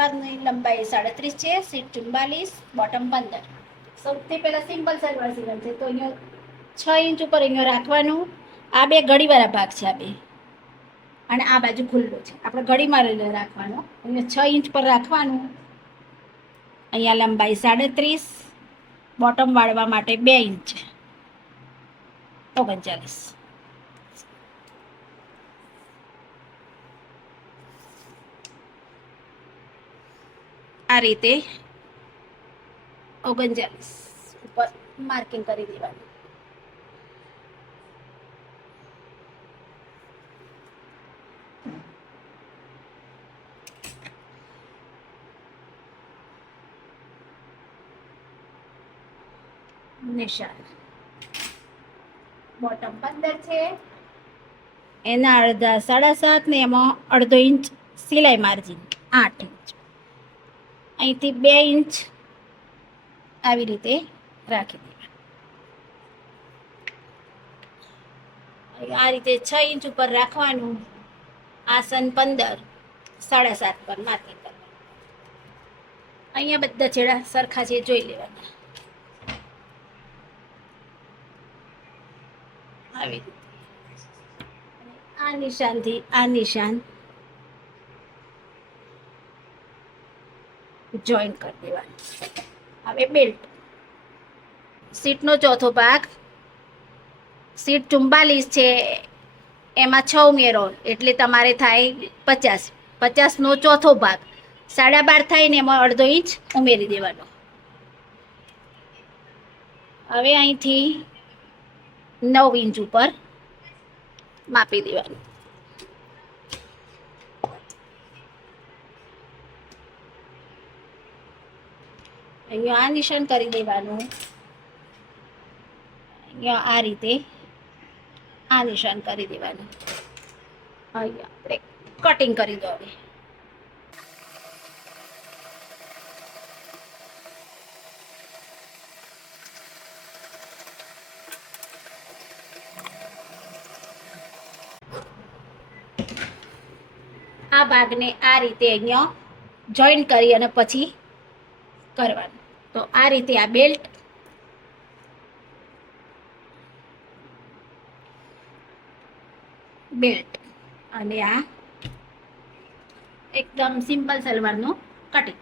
સલવારની લંબાઈ 37 છે, seat 44, bottom 15. સૌથી પહેલા સિમ્પલ સલવાર સિલાઈ છે, તો અહીંયા 6 ઇંચ ઉપર અહીંયા રાખવાનું. આ બે ઘડીવાળા ભાગ છે, આ બે, અને આ બાજુ ખુલ્લું છે. આપણે ઘડીમાં રાખવાનો. અહીંયા 6 ઇંચ પર રાખવાનું. અહીંયા લંબાઈ 37, બોટમ વાળવા માટે 2 ઇંચ, 39. આ રીતે 39 ઉપર માર્કિંગ કરી દેવાનું. નિશાન બોટમ 15 છે, એના અડધા 7.5 ને એમાં અડધો ઇંચ સિલાઈ માર્જિન 8 ઇંચ. અહીંથી 2 ઇંચ આવી રીતે રાખી દેવાનું. આ રીતે 6 ઇંચ ઉપર રાખવાનું. આસન 15, 7.5 પર માર્કિંગ કરવાનું. અહીંયા બધા છેડા સરખા છે, જોઈ લેવાના. આવી રીતે આ નિશાનથી આ નિશાન જોઈન કરી દેવાનું. હવે બેલ્ટ. સીટનો ચોથો ભાગ, સીટ 44 છે, એમાં 6 ઉમેરો એટલે તમારે થાય 50. 50નો ચોથો ભાગ 12.5 થાય ને એમાં અડધો ઇંચ ઉમેરી દેવાનો. હવે અહીંથી 9 ઇંચ ઉપર માપી દેવાનું. અહીંયા આ નિશાન કરી દેવાનું. અહીંયા આ રીતે આ નિશાન કરી દેવાનું. અહીંયા આપણે કટિંગ કરી દો. હવે આ ભાગને આ રીતે અહીંયા જોઈન કરી અને પછી કરવાનું. તો આ રીતે આ બેલ્ટ, અને આ એકદમ સિમ્પલ સલવારનું કટિંગ.